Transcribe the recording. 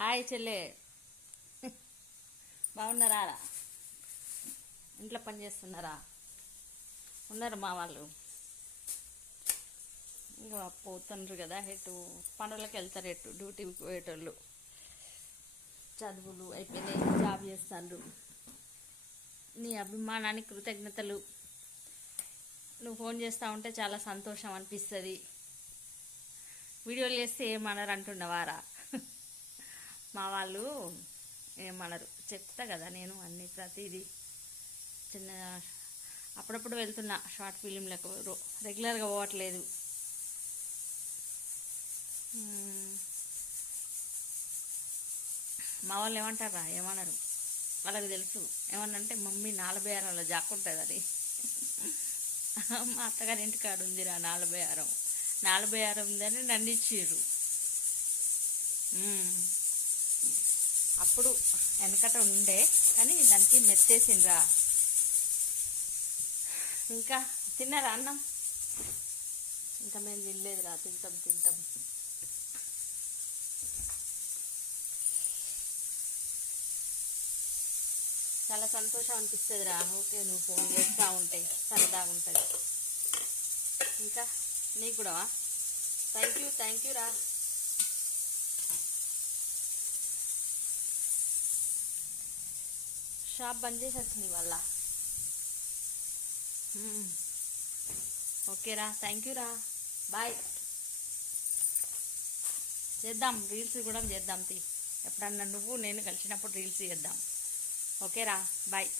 Hi చెల్లె, బాగున్నారా? ఇంట్లో పని చేస్తున్నారా? ఉన్నారు మా వాళ్ళు. ఇంకా పోతుండ్రు కదా, ఎటు పనులకు వెళ్తారు, ఎటు డ్యూటీకి పోయేటోళ్ళు. చదువులు అయిపోయినాయి, జాబ్ చేస్తాండ్రు. నీ అభిమానానికి కృతజ్ఞతలు. నువ్వు ఫోన్ చేస్తూ ఉంటే చాలా సంతోషం అనిపిస్తుంది. వీడియోలు చేస్తే ఏమనరు అంటున్నవారా? మా వాళ్ళు ఏమనరు, చెప్తా కదా నేను అన్ని ప్రతిదీ. చిన్న అప్పుడప్పుడు వెళ్తున్నా షార్ట్ ఫిలింలకు, రెగ్యులర్గా పోవట్లేదు. మా వాళ్ళు ఏమంటారా? ఏమనరు, వాళ్ళకి తెలుసు. ఏమన్నంటే మమ్మీ 40 జాక్కుంటుంది అది. మా అత్తగారి ఇంటికాడు ఉందిరా 40 ఉందని నన్ను ఇచ్చిర్రు. అప్పుడు వెనకట ఉండే, కానీ దానికి మెత్తేసిండ్రా. ఇంకా తిన్నారా అన్నం? ఇంకా మేము తినలేదురా, తింటాం. చాలా సంతోషం అనిపిస్తుందిరా. ఓకే, నువ్వు ఫోన్ చేస్తూ ఉంటే సరదాగా ఉంటుంది. ఇంకా నీకు కూడా థ్యాంక్ యూ రా. షాప్ బంద్ చేసేస్తుంది వల్ల. ఓకేరా, థ్యాంక్ యూ రా, బాయ్. చేద్దాం, రీల్స్ కూడా చేద్దాం. ఎప్పుడన్నా నువ్వు నేను కలిసినప్పుడు రీల్స్ చేద్దాం. ఓకేరా, బాయ్.